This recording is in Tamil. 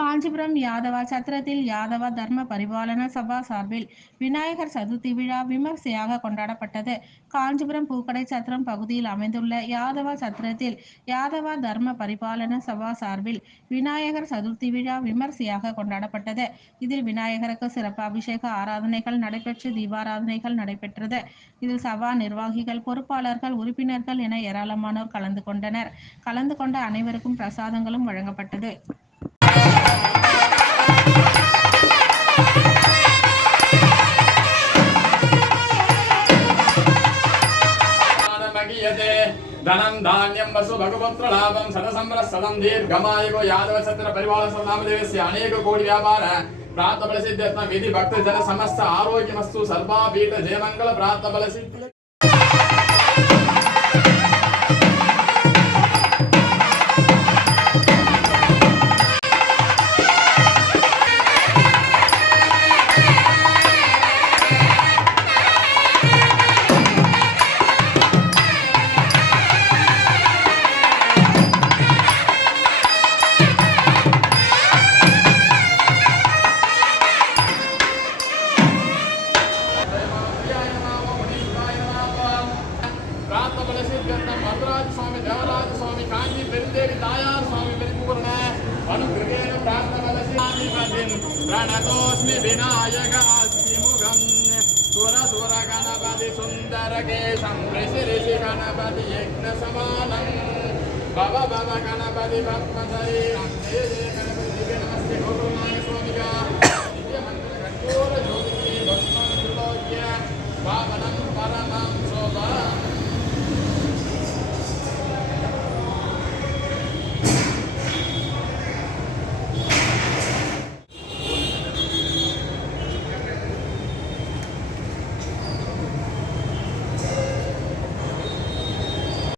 காஞ்சிபுரம் யாதவா சத்திரத்தில் யாதவா தர்ம பரிபாலன சபா சார்பில் விநாயகர் சதுர்த்தி விழா விமர்சையாக கொண்டாடப்பட்டது. காஞ்சிபுரம் பூக்கடை சத்திரம் பகுதியில் அமைந்துள்ள யாதவா சத்திரத்தில் யாதவா தர்ம பரிபாலன சபா சார்பில் விநாயகர் சதுர்த்தி விழா விமர்சையாக கொண்டாடப்பட்டது. இதில் விநாயகருக்கு சிறப்பு அபிஷேக ஆராதனைகள் நடைபெற்று தீபாராதனைகள் நடைபெற்றது. இதில் சபா நிர்வாகிகள் பொறுப்பாளர்கள் உறுப்பினர்கள் என ஏராளமானோர் கலந்து கொண்டனர். கலந்து கொண்ட அனைவருக்கும் பிரசாதங்களும் வழங்கப்பட்டது. ధనం ధాన్యం వసు భగవత్ర లాభం సదసంవత్సరం దీర్ఘమాయుగో యాదవ ఛత్ర పరివార నామదేవస్య అనేక కోటి వ్యాపార ప్రాప్త బలసిద్ధ్యత్న విధి భక్త జన సమస్త ఆరోగ్యమస్తు సర్వాపీఠ జయమంగళ ప్రాత బలసిద్ధి ప్రాప్త బలసిద్ధ్యత్న మధురాజ స్వామి దేవరాజ స్వామి కాంచి పెరిదేవి దాయార్ స్వామి పరిపూర్ణ అనుగ్రహేణ ప్రాప్త బలసిద్ధి ప్రణతోస్మి వినాయక అస్మి ముఖం సుర సుర గణపతి సుందర కేశం ఋషి ఋషి గణపతి యజ్ఞ సమానం భవ భవ గణపతి పద్మధరి